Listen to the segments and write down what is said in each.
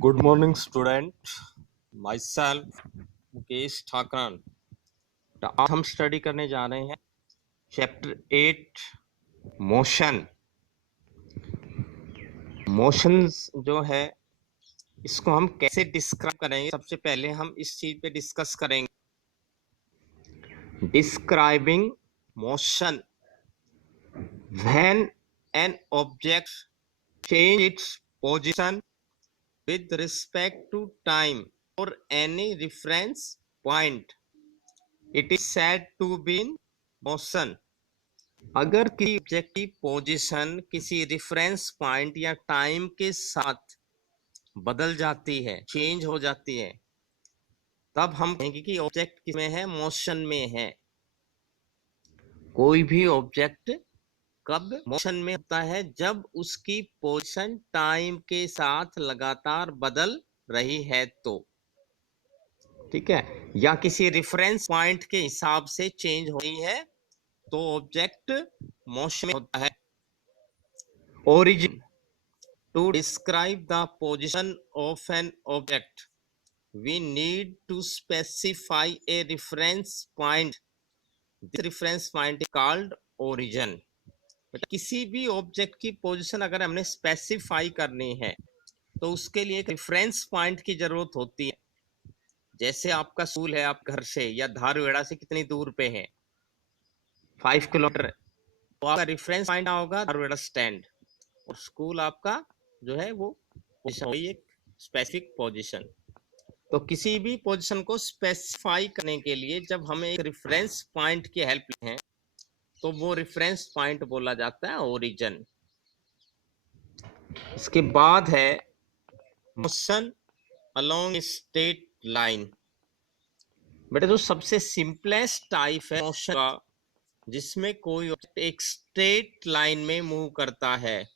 Good morning, student. Myself, Mukesh ठाकरन। तो आज हम स्टडी करने जा रहे हैं चैप्टर 8 मोशन। मोशंस जो है इसको हम कैसे डिस्क्राइब करेंगे। सबसे पहले हम इस चीज पे डिस्कस करेंगे describing motion when an object change its position with respect to time or any reference point, it is said to be in motion. अगर किसी ऑब्जेक्ट की पोजीशन किसी रेफरेंस पॉइंट या टाइम के साथ बदल जाती है, चेंज हो जाती है, तब हम कहेंगे कि ऑब्जेक्ट किसमें है, मोशन में है। कोई भी ऑब्जेक्ट कब मोशन में होता है? जब उसकी पोजीशन टाइम के साथ लगातार बदल रही है तो, ठीक है, या किसी रेफरेंस पॉइंट के हिसाब से चेंज हो रही है तो ऑब्जेक्ट मोशन में होता है। Origin to describe the position of an object we need to specify a reference point. This reference point is called origin. किसी भी ऑब्जेक्ट की पोजीशन अगर हमने स्पेसिफाई करनी है तो उसके लिए एक रेफरेंस पॉइंट की जरूरत होती है। जैसे आपका स्कूल है, आप घर से या धारवेड़ा से कितनी दूर पे है, 5 किलोमीटर, तो आपका रेफरेंस पॉइंट होगा धारवेड़ा स्टैंड, और स्कूल आपका जो है वो पोजीशन होगी एक स्पेसिफिक पोजीशन। तो किसी भी पोजीशन को स्पेसिफाई करने के लिए जब हमें एक रेफरेंस पॉइंट की हेल्प लें तो वो रेफरेंस पॉइंट बोला जाता है ओरिजिन। इसके बाद है मोशन अलोंग स्ट्रेट लाइन। बेटा जो सबसे सिंपलेस्ट टाइप है मोशन का, जिसमें कोई ऑब्जेक्ट एक स्ट्रेट लाइन में मूव करता है,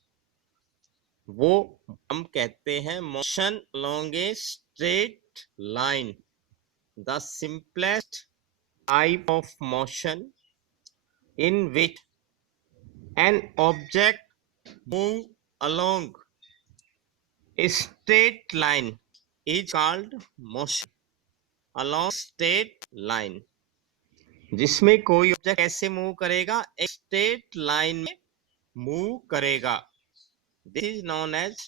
वो हम कहते हैं motion along a straight line. The simplest type of motion in which an object move along a straight line is called motion along straight line। जिसमें कोई ऑब्जेक्ट कैसे मूव करेगा, एक स्ट्रेट लाइन में मूव करेगा। This is known as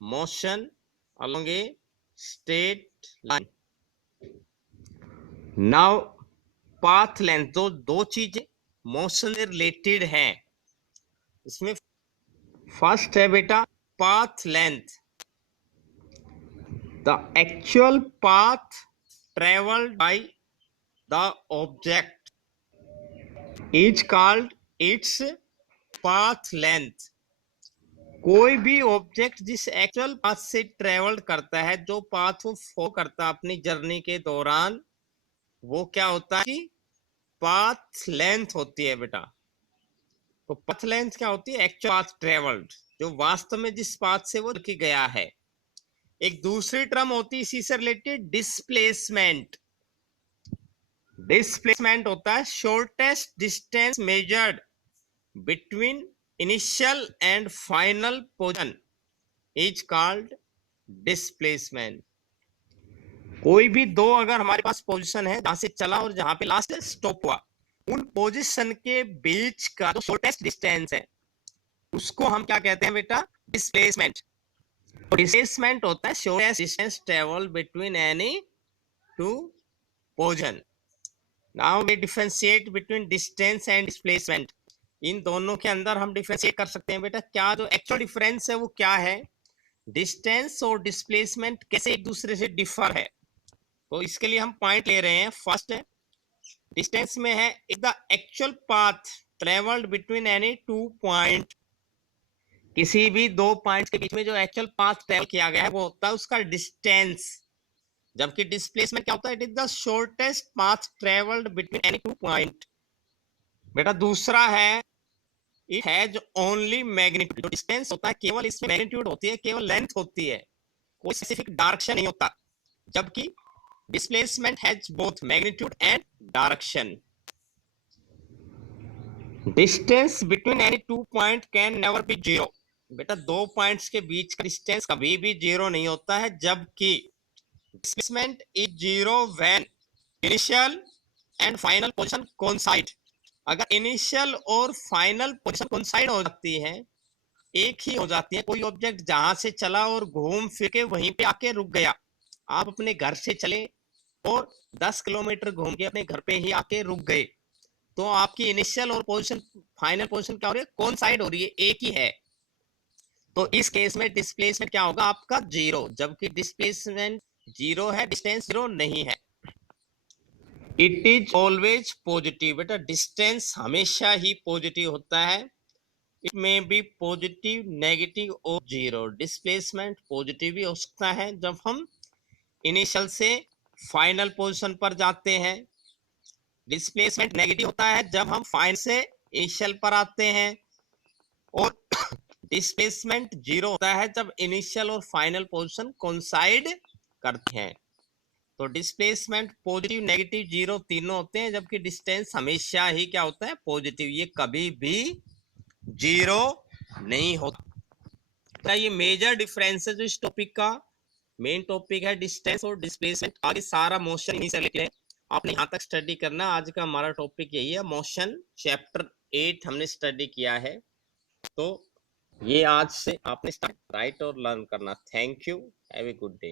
motion along a straight line. Now path length, जो दो चीजें मोशन से रिलेटेड हैं, इसमें फर्स्ट है बेटा path length. The actual path travelled by the object is called its path length. कोई भी ऑब्जेक्ट जिस एक्चुअल पाथ से ट्रेवल करता है, जो पाथ वो फॉलो करता है अपनी जर्नी के दौरान, वो क्या होता है कि पाथ लेंथ होती है बेटा। तो पाथ लेंथ क्या होती है? एक्चुअल पाथ ट्रेवल्ड, जो वास्तव में जिस पाथ से वो की गया है। एक दूसरी टर्म होती है इसी से रिलेटेड, डिस्प्लेसमेंट। डिस्प्लेसमेंट होता है shortest distance measured between initial and final position is called displacement. कोई भी दो अगर हमारे पास पोजीशन है, जहां से चला और जहां पे लास्ट स्टॉप हुआ, उन पोजीशन के बीच का जो शॉर्टेस्ट डिस्टेंस है उसको हम क्या कहते हैं बेटा? डिस्प्लेसमेंट। डिस्प्लेसमेंट होता है shortest distance travel between any two position. Now we differentiate between distance and displacement. इन दोनों के अंदर हम डिफरेंशिएट कर सकते हैं बेटा। क्या जो एक्चुअल डिफरेंस है वो क्या है? डिस्टेंस और डिस्प्लेसमेंट कैसे एक दूसरे से डिफर है, तो इसके लिए हम पॉइंट ले रहे हैं। फर्स्ट है डिस्टेंस में है the actual path travelled between any two point. किसी भी दो पॉइंट्स के बीच में जो एक्चुअल पाथ ट्रेवल किया गया है वो होता है उसका डिस्टेंस। जबकि डिस्प्लेसमेंट क्या होता है? It is the shortest path travelled between any two point. बेटा दूसरा है इट हैज ओनली मैग्नीट्यूड। जो डिस्टेंस होता है केवल इसमें मैग्नीट्यूड होती है, केवल लेंथ होती है, कोई स्पेसिफिक डायरेक्शन नहीं होता। जबकि displacement has both magnitude and direction. Distance between any two point can never be zero. बेटा दो पॉइंट्स के बीच का डिस्टेंस कभी भी जीरो नहीं होता है, जबकि displacement is zero when initial and final position coincide. अगर इनिशियल और फाइनल पोजीशन कोइंसाइड हो जाती है, एक ही हो जाती है, कोई ऑब्जेक्ट जहां से चला और घूम फिर के वहीं पे आके रुक गया, आप अपने घर से चले और 10 किलोमीटर घूम के अपने घर पे ही आके रुक गए, तो आपकी इनिशियल और पोजीशन फाइनल पोजीशन क्या हो रही है, कोइंसाइड हो रही है, एक ही है। तो इस केस में डिस्प्लेसमेंट क्या होगा आपका जीरो, जबकि डिस्प्लेसमेंट जीरो है, डिस्टेंस जीरो नहीं है। It is always positive. बेटा डिस्टेंस हमेशा ही पॉजिटिव होता है। It may be positive, negative और जीरो। डिस्प्लेसमेंट पॉजिटिव भी हो सकता है जब हम इनिशियल से फाइनल पोजीशन पर जाते हैं, डिस्प्लेसमेंट नेगेटिव होता है जब हम फाइनल से इनिशियल पर आते हैं, और डिस्प्लेसमेंट जीरो होता है जब इनिशियल और फाइनल पोजीशन कोइंसाइड करते हैं। तो डिस्प्लेसमेंट पॉजिटिव, नेगेटिव, जीरो तीनों होते हैं, जबकि डिस्टेंस हमेशा ही क्या होता है, पॉजिटिव, ये कभी भी जीरो नहीं होता। ये मेजर डिफरेंस है जो इस टॉपिक का मेन टॉपिक है, डिस्टेंस और डिस्प्लेसमेंट। आगे सारा मोशन इन्हीं से रिलेटेड है, आपने यहाँ तक स्टडी करना। आज का हमारा टॉपिक यही है, मोशन चैप्टर 8 हमने स्टडी किया है। तो ये आज से आपने स्टार्ट राइट और लर्न करना। Thank you, have a good day.